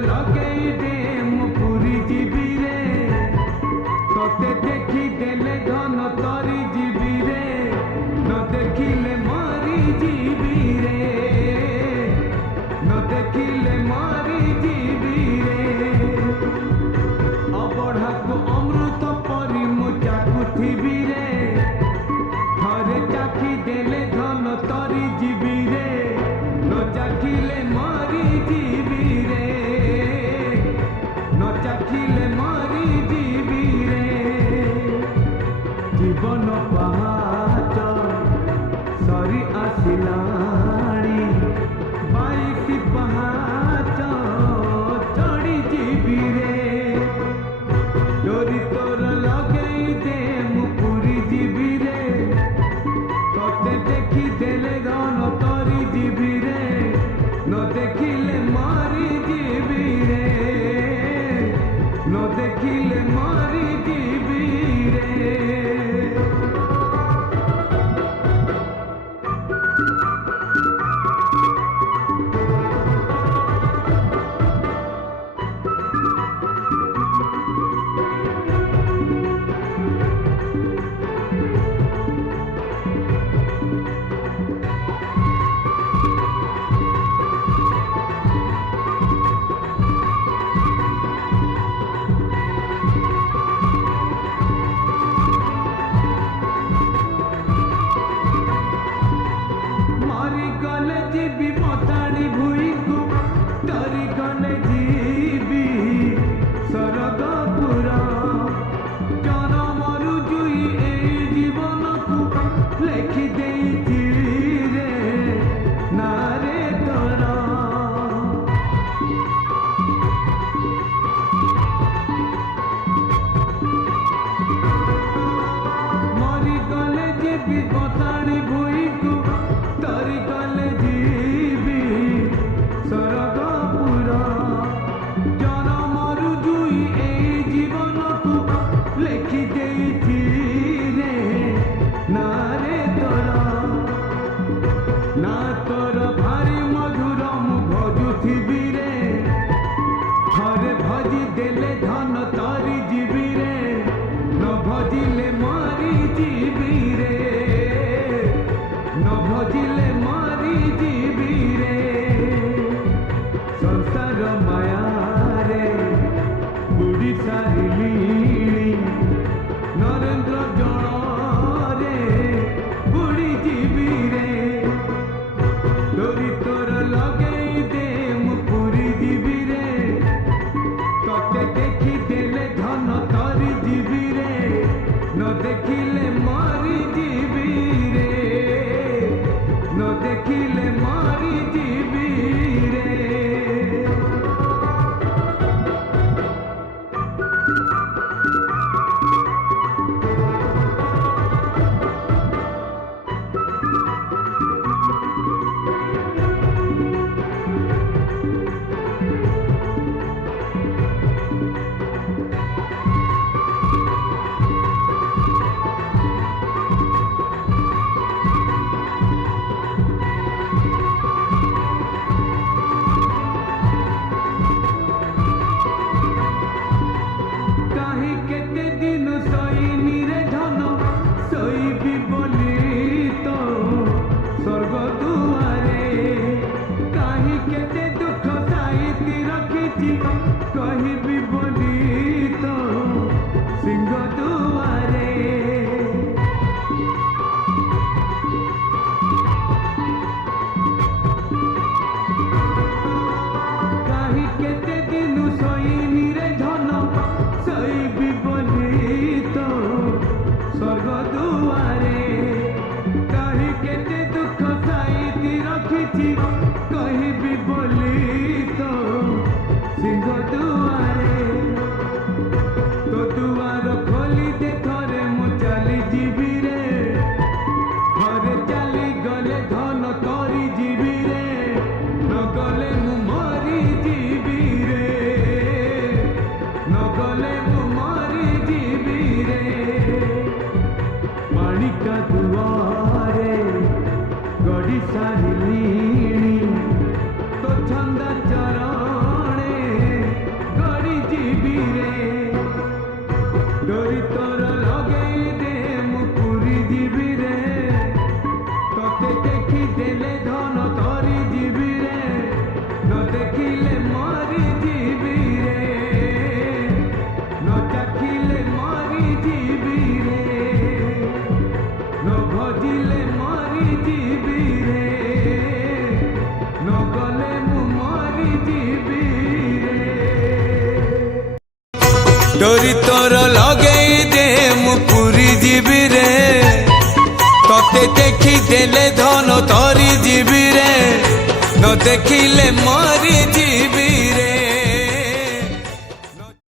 ଲଗେଇ ଦେ ମୁଁ ପୁରୀ ଯିବି ରେ, ତତେ ଦେଖି ଦେଲେ ଧନ ତରି ଯିବି ରେ, ନ ଦେଖିଲେ ମରି ଯିବି ରେ, ନ ଦେଖିଲେ ମରି ଯିବି ରେ। ଅବଢ଼ାକୁ ଅମୃତ ପରି ମୁଁ ଚାଖୁଥିବି ରେ, ଥରେ ଚାଖି ଦେଲେ ଧନ ତରି ଯିବି ରେ, ନ ଚାଖିଲେ ମରି ଯିବି ରେ, ନ ଚାଖିଲେ ମରି ଯିବି ରେ। ଜୀବନ ପାହାଚ ସରି ଆସିଲାଣି, 22 ପାହାଚ ଚଢ଼ି ଯିବି ରେ। ଡୋରି ତୋର ଲଗେଇ ଦେ ମୁଁ ପୁରୀ ଯିବି ରେ, ତତେ ଦେଖି ଦେଲେ ଧନ ତରି ଯିବି ରେ, ନ ଦେଖିଲେ ମରି ଯିବି ରେ, ନ ଦେଖିଲେ ମରି ଯିବି ରେ। गले जीवी मताणी भूईकु, तरी गले जीवी सरगपुर। जनमरु जुई एई जीवनकु लेखि देइछि रे नारे तोर। मरी गले जीवी मताणी भूईकु, तरी गले जीवी सरगपुर। जनमरु जुई एई जीवनकु लेखि देइछि रे नारे तोर। ना तोर भारी मधुर मु भजुथिबि रे, थरे भजी देले धन तरी जीवी रे, न भजिले मरी जीवी रे, न भजिले मरी जीवी रे। संसार माया रे बुड़ी सारिली, नरेंद्र जन रे बुड़ी जीवी रे। डोरी तोर लगेई दे मु पुरी जीवी रे, तते देखी देले धन तरी जीवी रे, न देखिले मरी जीवी रे, न देखिले मरी जीवी रे। काहे केते दिन सईनी रे धन, सईबी बोली तो स्वर्ग दुआरे। काहे केते दुख साईती रखिछि, कहिबी बोली तो सिंह दुआरे। काहे केते दिन सईनी रे धन, सईबी बोली तो स्वर्ग दुआरे। काहे केते दुख साईती रखिछि, कहिबी बोली तो सिंह दुआरे। ডোরি তোর লগেই দে মু পুরি ଯିବି রে তোতে দেখি দেলে ধন তরি ଯିବି রে ন দেখিলে মরি ଯିବି রে